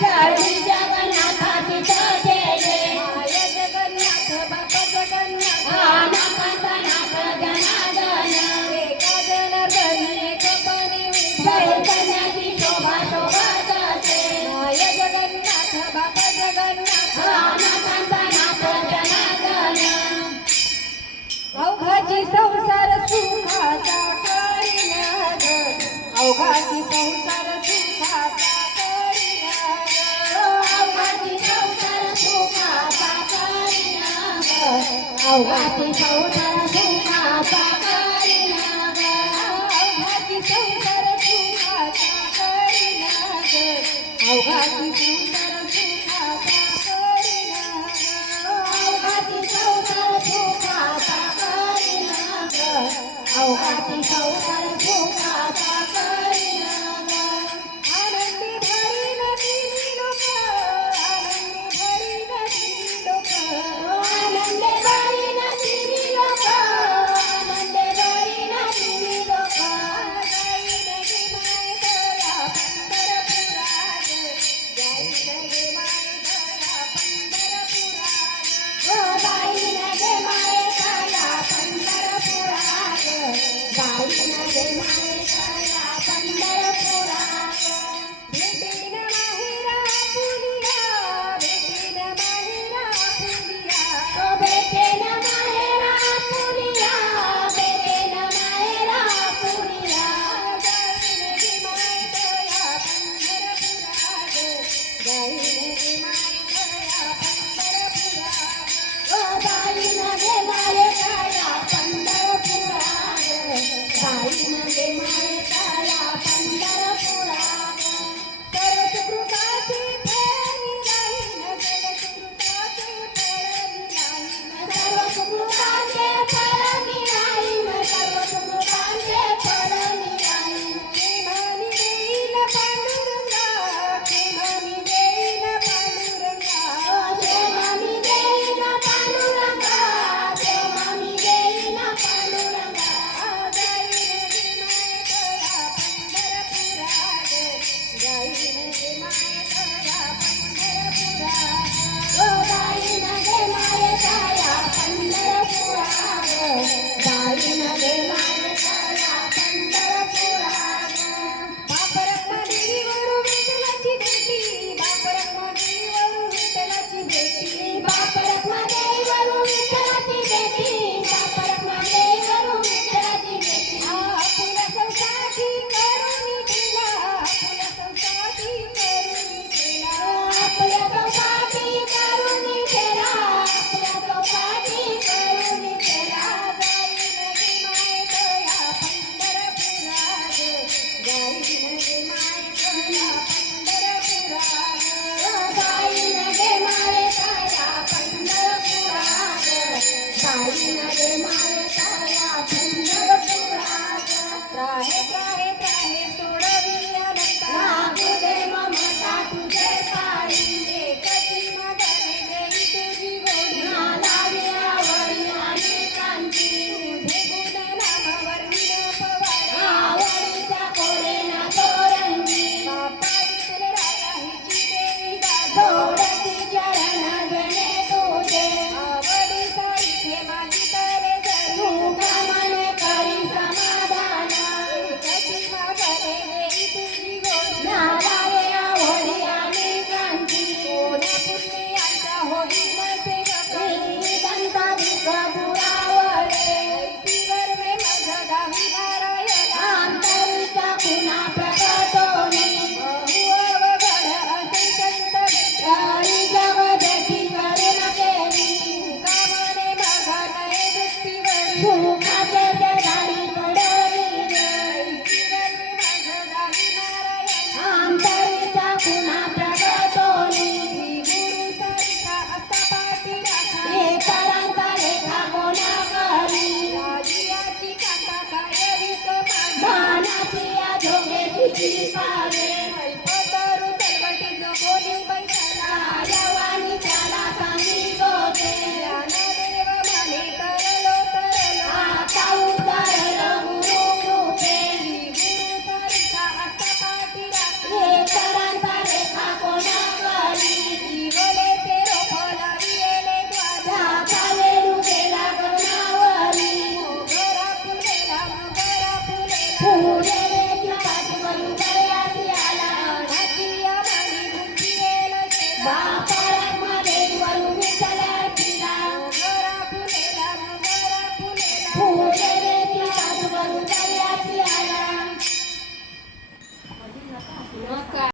चरणी जगन्नाथाची जय जय माय जगन्नाथ बापा जगन्नाथ नाथांचा नाथ जनार्दन एका जनार्दनी एकपणे विठ्ठल चैतन्याची शोभा शोभत असे माय जगन्नाथ बापा जगन्नाथ नाथांचा नाथ जनार्दन अवघाची संसार सुखाचा करीन ग अवघाची संसार सुखाचा करीन ग अवघाची संसार सुखाचा करीना ग अवघाची संसार सुखाचा करीना ग अवघाची संसार सुखाचा करीन ग अवघाची संसार सुखाचा करीन ग अवघाची संसार सुखाचा करीना ग अवघाची संसार सुखाचा करीना ग आनंदी भरीन तिन्ही लोक आनंदी भरीन तिन्ही लोक आनंदे भरीन तिन्ही लोक आनंदे भरीन तिन्ही लोक जाईन गे माय दया पंढरपुरात जाईन गे माय दया पंढरपुरात भेटीन माहिरा पुलिया भेटीन माहिरा पुलिया भेटेन माहेरा पुरिया भेटेन माहेरा पुरिया जाईन गे माय दया पंढरपुरात जाईन गे माय